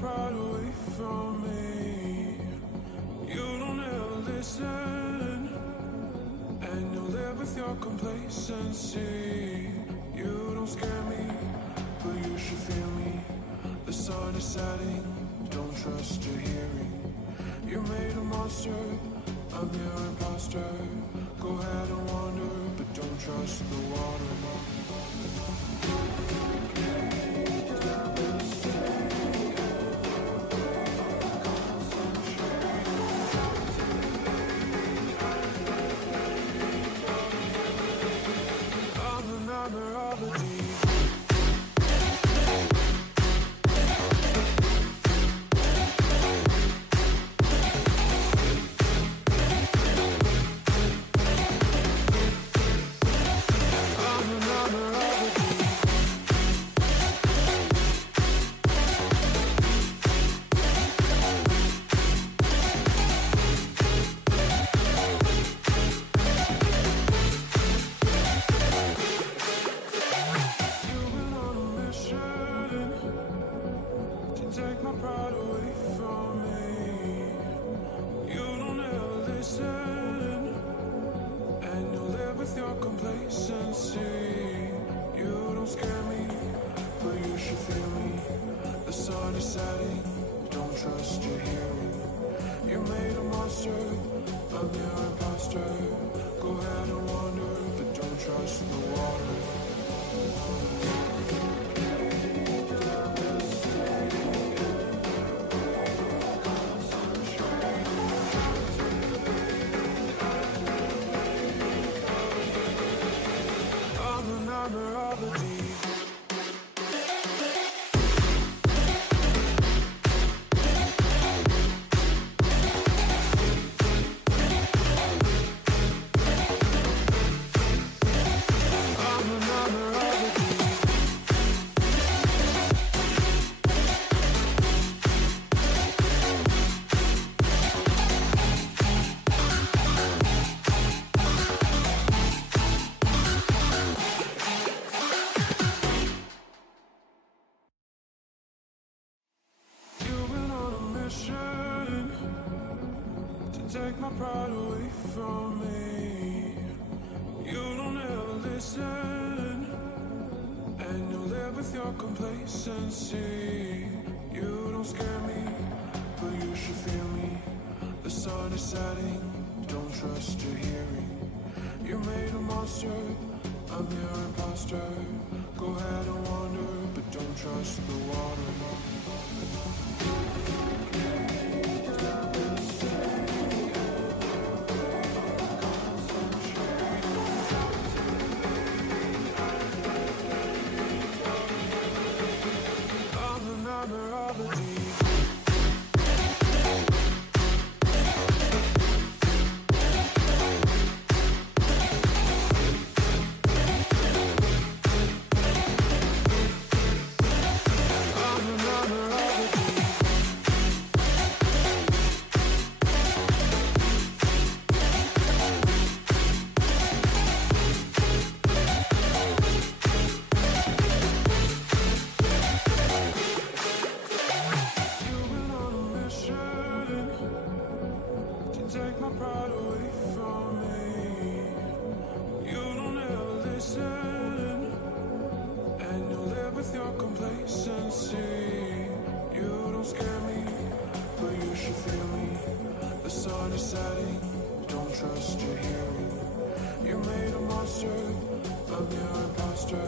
pride away from me. You don't ever listen, and you live with your complacency. You don't scare me, but you should fear me. The sun is setting, don't trust your hearing. You made a monster, I'm your imposter. Go ahead and wander, but don't trust the water. Take my pride away from me. You don't ever listen, and you live with your complacency. You don't scare me, but you should fear me. The sun is setting, don't trust your hearing. You made a monster, I'm your imposter. Go ahead and wander, but don't trust the water. Take my pride away from me. You don't ever listen, and you live with your complacency. You don't scare me, but you should fear me. The sun is setting, don't trust your hearing. You made a monster, I'm your imposter. Go ahead and wander, but don't trust the water. Take my pride away from me. You don't ever listen, and you live with your complacency. You don't scare me, but you should fear me. The sun is setting, don't trust your hearing. You made a monster, I'm your imposter.